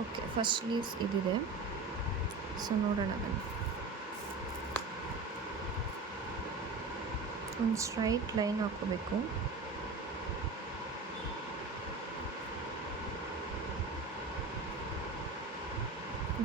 Okay, first leaves ಇದಿದೆ. So ನೋಡೋಣ ಬನ್ನಿ. ಒಂದು ಸ್ಟ್ರೈಟ್ ಲೈನ್ ಹಾಕೋಬೇಕು.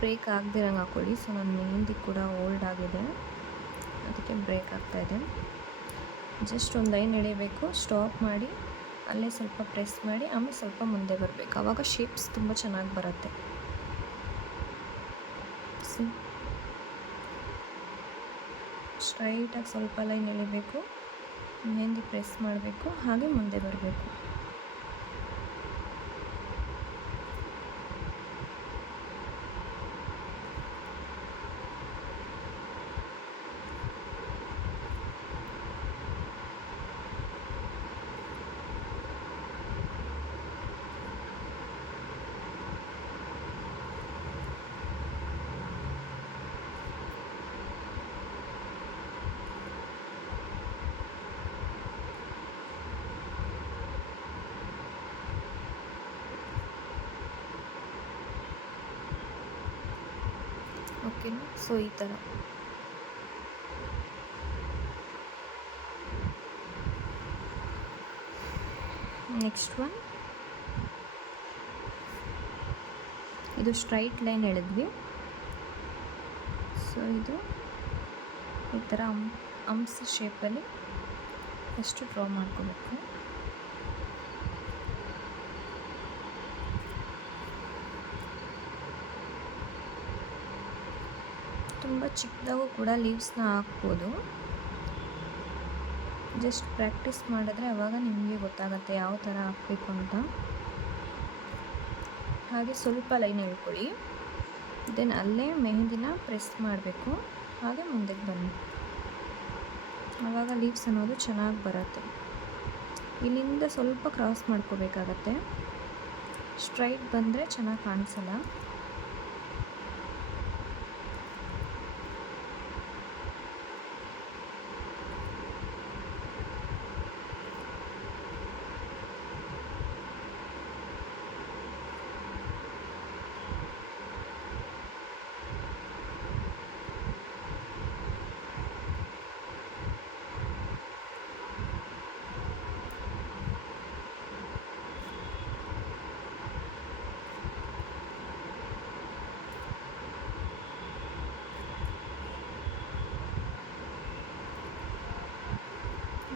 ಬ್ರೇಕ್ ಆಗದಿರಂಗೆ ಹಾಕೊಳ್ಳಿ. ಸೊ ನನ್ನ ಮೆಹಂದಿ ಕೂಡ ಓಲ್ಡ್ ಆಗಿದೆ, ಅದಕ್ಕೆ ಬ್ರೇಕ್ ಆಗ್ತಾಯಿದೆ. ಜಸ್ಟ್ ಒಂದು ಲೈನ್ ಎಳಿಬೇಕು, ಸ್ಟಾಪ್ ಮಾಡಿ ಅಲ್ಲೇ ಸ್ವಲ್ಪ ಪ್ರೆಸ್ ಮಾಡಿ ಆಮೇಲೆ ಸ್ವಲ್ಪ ಮುಂದೆ ಬರಬೇಕು. ಆವಾಗ ಶೇಪ್ಸ್ ತುಂಬ ಚೆನ್ನಾಗಿ ಬರುತ್ತೆ. ಸ್ಟ್ರೈಟಾಗಿ ಸ್ವಲ್ಪ ಲೈನ್ ಎಳಿಬೇಕು, ಮೆಹಂದಿ ಪ್ರೆಸ್ ಮಾಡಬೇಕು, ಹಾಗೆ ಮುಂದೆ ಬರಬೇಕು. ಓಕೆನಾ? ಸೊ ಈ ಥರ ನೆಕ್ಸ್ಟ್ ಒನ್, ಇದು ಸ್ಟ್ರೈಟ್ ಲೈನ್ ಎಳೆದ್ವಿ. ಸೊ ಇದು ಈ ಥರ ಅಂಪ್ಸ್ ಶೇಪಲ್ಲಿ ಫಸ್ಟು ಡ್ರಾ ಮಾಡ್ಕೋಬೇಕು. ತುಂಬ ಚಿಕ್ಕದಾಗೂ ಕೂಡ ಲೀವ್ಸ್ನ ಹಾಕ್ಬೋದು. ಜಸ್ಟ್ ಪ್ರಾಕ್ಟೀಸ್ ಮಾಡಿದ್ರೆ ಆವಾಗ ನಿಮಗೆ ಗೊತ್ತಾಗುತ್ತೆ ಯಾವ ಥರ ಹಾಕಬೇಕು ಅಂತ. ಹಾಗೆ ಸ್ವಲ್ಪ ಲೈನ್ ಎಳ್ಕೊಳ್ಳಿ, ದೆನ್ ಅಲ್ಲೇ ಮೆಹಂದಿನ ಪ್ರೆಸ್ ಮಾಡಬೇಕು, ಹಾಗೆ ಮುಂದಕ್ಕೆ ಬನ್ನಿ. ಆವಾಗ ಲೀವ್ಸ್ ಅನ್ನೋದು ಚೆನ್ನಾಗಿ ಬರುತ್ತೆ. ಇಲ್ಲಿಂದ ಸ್ವಲ್ಪ ಕ್ರಾಸ್ ಮಾಡ್ಕೋಬೇಕಾಗತ್ತೆ, ಸ್ಟ್ರೈಟ್ ಬಂದರೆ ಚೆನ್ನಾಗಿ ಕಾಣಿಸಲ್ಲ.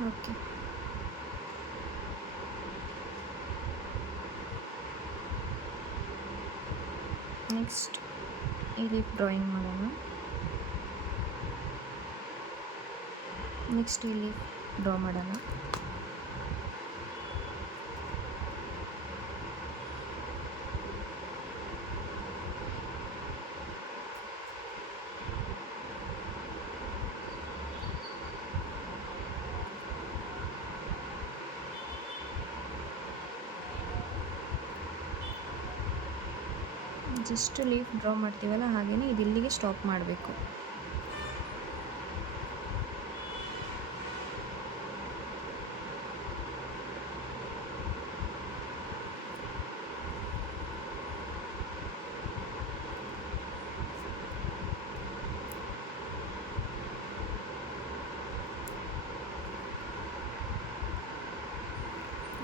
ಓಕೆ, ನೆಕ್ಸ್ಟ್ ಈ ಲೀಫ್ ಡ್ರಾಯಿಂಗ್ ಮಾಡೋಣ. ನೆಕ್ಸ್ಟ್ ಈ ಲೀಫ್ ಡ್ರಾ ಮಾಡೋಣ. ಜಸ್ಟ್ ಲೀಫ್ ಡ್ರಾ ಮಾಡ್ತೀವಲ್ಲ, ಹಾಗೆಯೇ ಇದು ಇಲ್ಲಿಗೆ ಸ್ಟಾಪ್ ಮಾಡಬೇಕು.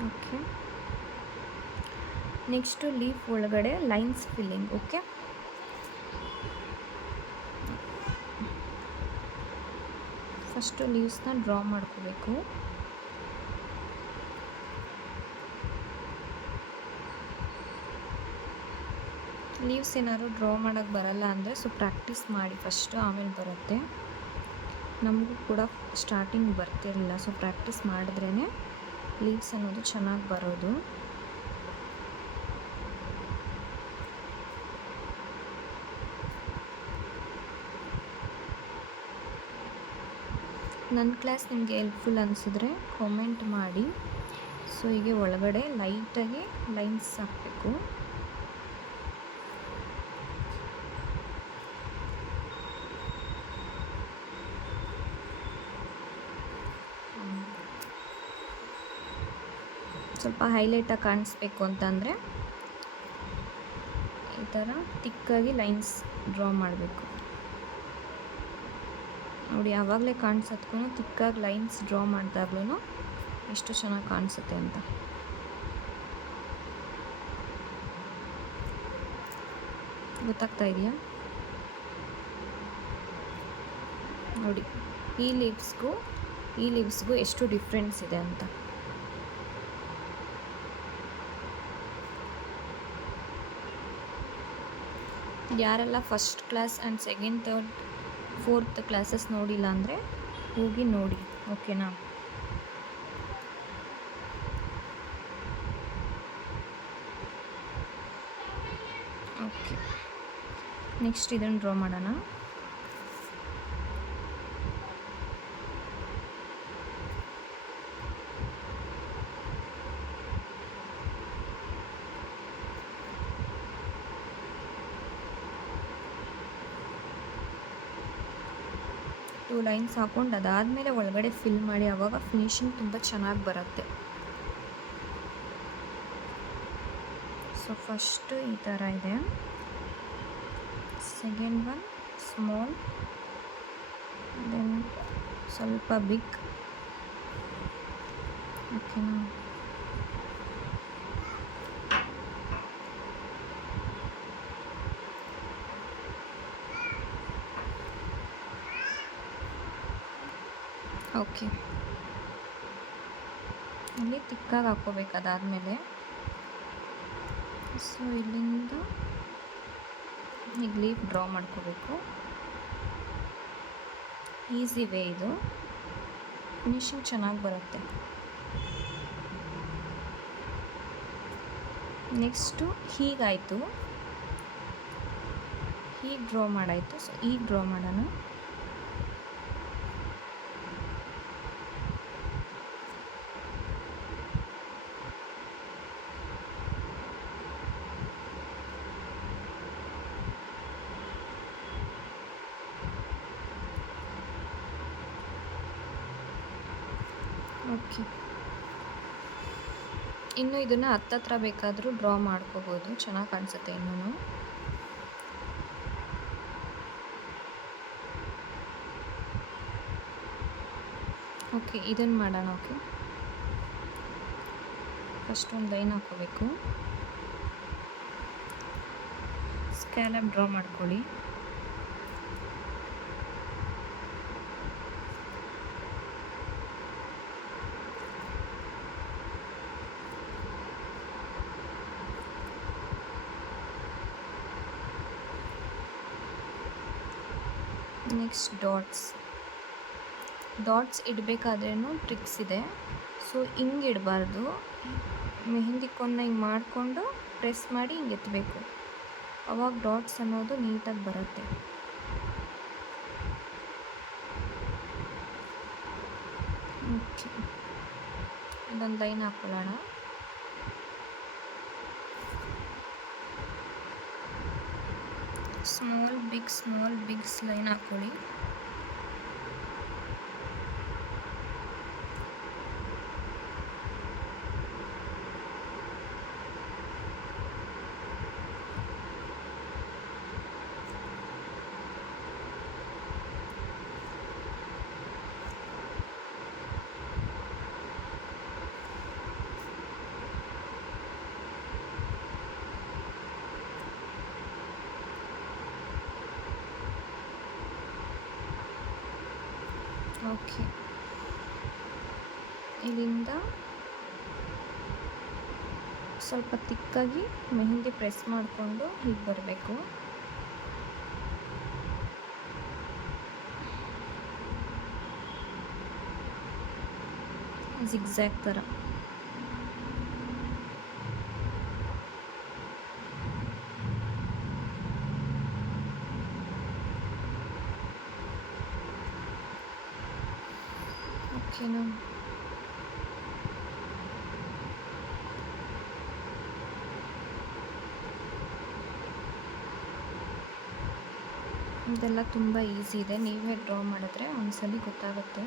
ಓಕೆ, ನೆಕ್ಸ್ಟು ಲೀಫ್ ಒಳಗಡೆ ಲೈನ್ಸ್ ಫಿಲ್ಲಿಂಗ್. ಓಕೆ, ಫಸ್ಟು ಲೀವ್ಸ್ನ ಡ್ರಾ ಮಾಡ್ಕೋಬೇಕು. ಲೀವ್ಸ್ ಏನಾದ್ರು ಡ್ರಾ ಮಾಡೋಕ್ಕೆ ಬರಲ್ಲ ಅಂದರೆ ಸೊ ಪ್ರಾಕ್ಟೀಸ್ ಮಾಡಿ ಫಸ್ಟು, ಆಮೇಲೆ ಬರುತ್ತೆ. ನಮಗೂ ಕೂಡ ಸ್ಟಾರ್ಟಿಂಗ್ ಬರ್ತಿರಲಿಲ್ಲ, ಸೊ ಪ್ರಾಕ್ಟೀಸ್ ಮಾಡಿದ್ರೇ ಲೀವ್ಸ್ ಅನ್ನೋದು ಚೆನ್ನಾಗಿ ಬರೋದು. ನನ್ನ ಕ್ಲಾಸ್ ನಿಮಗೆ ಹೆಲ್ಪ್ಫುಲ್ ಅನಿಸಿದ್ರೆ ಕಾಮೆಂಟ್ ಮಾಡಿ. ಸೊ ಹೀಗೆ ಒಳಗಡೆ ಲೈಟಾಗಿ ಲೈನ್ಸ್ ಹಾಕಬೇಕು. ಸ್ವಲ್ಪ ಹೈಲೈಟಾಗಿ ಕಾಣಿಸ್ಬೇಕು ಅಂತಂದರೆ ಈ ಥರ ತಿಕ್ಕಾಗಿ ಲೈನ್ಸ್ ಡ್ರಾ ಮಾಡಬೇಕು ನೋಡಿ. ಆವಾಗಲೇ ಕಾಣಿಸೋದ್ಕೂ ತಿಕ್ಕಾಗಿ ಲೈನ್ಸ್ ಡ್ರಾ ಮಾಡಿದಾಗ್ಲೂ ಎಷ್ಟು ಚೆನ್ನಾಗಿ ಕಾಣಿಸುತ್ತೆ ಅಂತ. ಗೊತ್ತಾಗ್ತಾ ಇದೆಯಾ ನೋಡಿ, ಈ ಲೀವ್ಸ್ಗೂ ಎಷ್ಟು ಡಿಫ್ರೆನ್ಸ್ ಇದೆ ಅಂತ. ಯಾರೆಲ್ಲ first class and second, third, fourth classes ನೋಡಿಲ್ಲ ಅಂದರೆ ಹೋಗಿ ನೋಡಿ, ಓಕೆನಾ? ಓಕೆ, ನೆಕ್ಸ್ಟ್ ಇದನ್ನು ಡ್ರಾ ಮಾಡೋಣ. ಟೂ ಲೈನ್ಸ್ ಹಾಕ್ಕೊಂಡು ಅದಾದಮೇಲೆ ಒಳಗಡೆ ಫಿಲ್ ಮಾಡಿ, ಆವಾಗ ಫಿನಿಶಿಂಗ್ ತುಂಬ ಚೆನ್ನಾಗಿ ಬರುತ್ತೆ. ಸೊ ಫಸ್ಟು ಈ ಥರ ಇದೆ, ಸೆಕೆಂಡ್ ಒನ್ ಸ್ಮಾಲ್, ದೆನ್ ಸ್ವಲ್ಪ ಬಿಗ್, ಓಕೆನಾ? ಓಕೆ, ಇಲ್ಲಿ ತಿಕ್ಕಾಗಿ ಹಾಕ್ಕೋಬೇಕು. ಅದಾದಮೇಲೆ ಸೊ ಇಲ್ಲಿಂದ ಈಗ ಲೀಫ್ ಡ್ರಾ ಮಾಡ್ಕೋಬೇಕು. ಈಸಿ ವೇ ಇದು, ಫಿನಿಶಿಂಗ್ ಚೆನ್ನಾಗಿ ಬರುತ್ತೆ. ನೆಕ್ಸ್ಟು ಹೀಗಾಯಿತು, ಹೀಗೆ ಡ್ರಾ ಮಾಡಾಯಿತು. ಸೊ ಈಗ ಡ್ರಾ ಮಾಡೋಣ. ಓಕೆ, ಇನ್ನು ಇದನ್ನು ಹತ್ತತ್ರ ಬೇಕಾದರೂ ಡ್ರಾ ಮಾಡ್ಕೋಬೋದು, ಚೆನ್ನಾಗಿ ಕಾಣಿಸುತ್ತೆ ಇನ್ನೂ. ಓಕೆ, ಇದನ್ನು ಮಾಡೋಣ. ಓಕೆ, ಫಸ್ಟ್ ಒಂದು ಲೈನ್ ಹಾಕ್ಕೋಬೇಕು, ಸ್ಕ್ಯಾಲಪ್ ಡ್ರಾ ಮಾಡ್ಕೊಳ್ಳಿ. ನೆಕ್ಸ್ಟ್ ಡಾಟ್ಸ್ ಇಡಬೇಕಾದ್ರೂ ಟ್ರಿಕ್ಸ್ ಇದೆ. ಸೊ ಹಿಂಗೆ ಇಡಬಾರ್ದು, ಮೆಹಂದಿ ಕೊನ್ನ ಹಿಂಗೆ ಮಾಡಿಕೊಂಡು ಪ್ರೆಸ್ ಮಾಡಿ ಹಿಂಗೆ ಎತ್ತಬೇಕು, ಅವಾಗ ಡಾಟ್ಸ್ ಅನ್ನೋದು ನೀಟಾಗಿ ಬರುತ್ತೆ. ಓಕೆ, ಇದೊಂದು ಲೈನ್ ಹಾಕೊಳ್ಳೋಣ. ಸ್ಮಾಲ್ ಬಿಗ್ ಲೈನ್ ಹಾಕೊಳ್ಳಿ. ಓಕೆ, ಇಲ್ಲಿಂದ ಸ್ವಲ್ಪ ತಿಕ್ಕಾಗಿ ಮೆಹಂದಿ ಪ್ರೆಸ್ ಮಾಡಿಕೊಂಡು ಹೀಗೆ ಬರಬೇಕು. ಜಿಗ್ಜ್ಯಾಗ್ ಥರ. ಓಕೆನಾ? ಇದೆಲ್ಲ ತುಂಬ ಈಸಿ ಇದೆ, ನೀವೇ ಡ್ರಾ ಮಾಡಿದ್ರೆ ಒಂದ್ಸಲಿ ಗೊತ್ತಾಗುತ್ತೆ.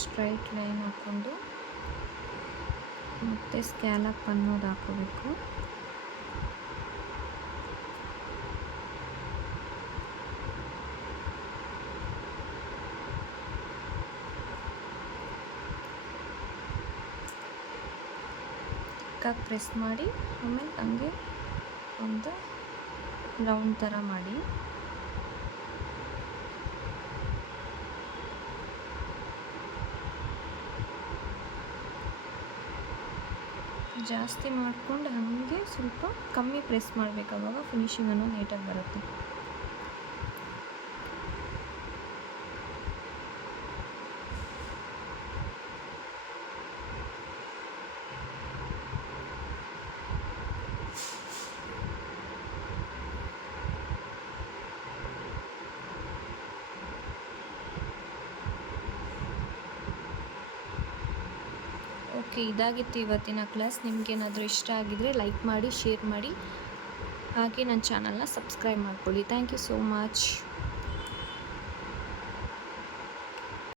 ಸ್ಟ್ರೈಟ್ ಲೈನ್ ಹಾಕ್ಕೊಂಡು ಮತ್ತು ಸ್ಕ್ಯಾಲಪ್ ಅನ್ನೋದು ಹಾಕೋಬೇಕು. ಚಿಕ್ಕಾಗಿ ಪ್ರೆಸ್ ಮಾಡಿ ಆಮೇಲೆ ಹಂಗೆ ಒಂದು ರೌಂಡ್ ಥರ ಮಾಡಿ ಜಾಸ್ತಿ ಮಾಡ್ಕೊಂಡು ಹಾಗೆ ಸ್ವಲ್ಪ ಕಮ್ಮಿ ಪ್ರೆಸ್ ಮಾಡಬೇಕು, ಆವಾಗ ಫಿನಿಶಿಂಗ್ ಅನ್ನೋದು ನೀಟಾಗಿ ಬರುತ್ತೆ. ಓಕೆ, ಇದಾಗಿತ್ತು ಇವತ್ತಿನ ಕ್ಲಾಸ್. ನಿಮಗೇನಾದರೂ ಇಷ್ಟ ಆಗಿದರೆ ಲೈಕ್ ಮಾಡಿ, ಶೇರ್ ಮಾಡಿ, ಹಾಗೆ ನನ್ನ ಚಾನಲ್ನ ಸಬ್ಸ್ಕ್ರೈಬ್ ಮಾಡ್ಕೊಳ್ಳಿ. Thank you so much.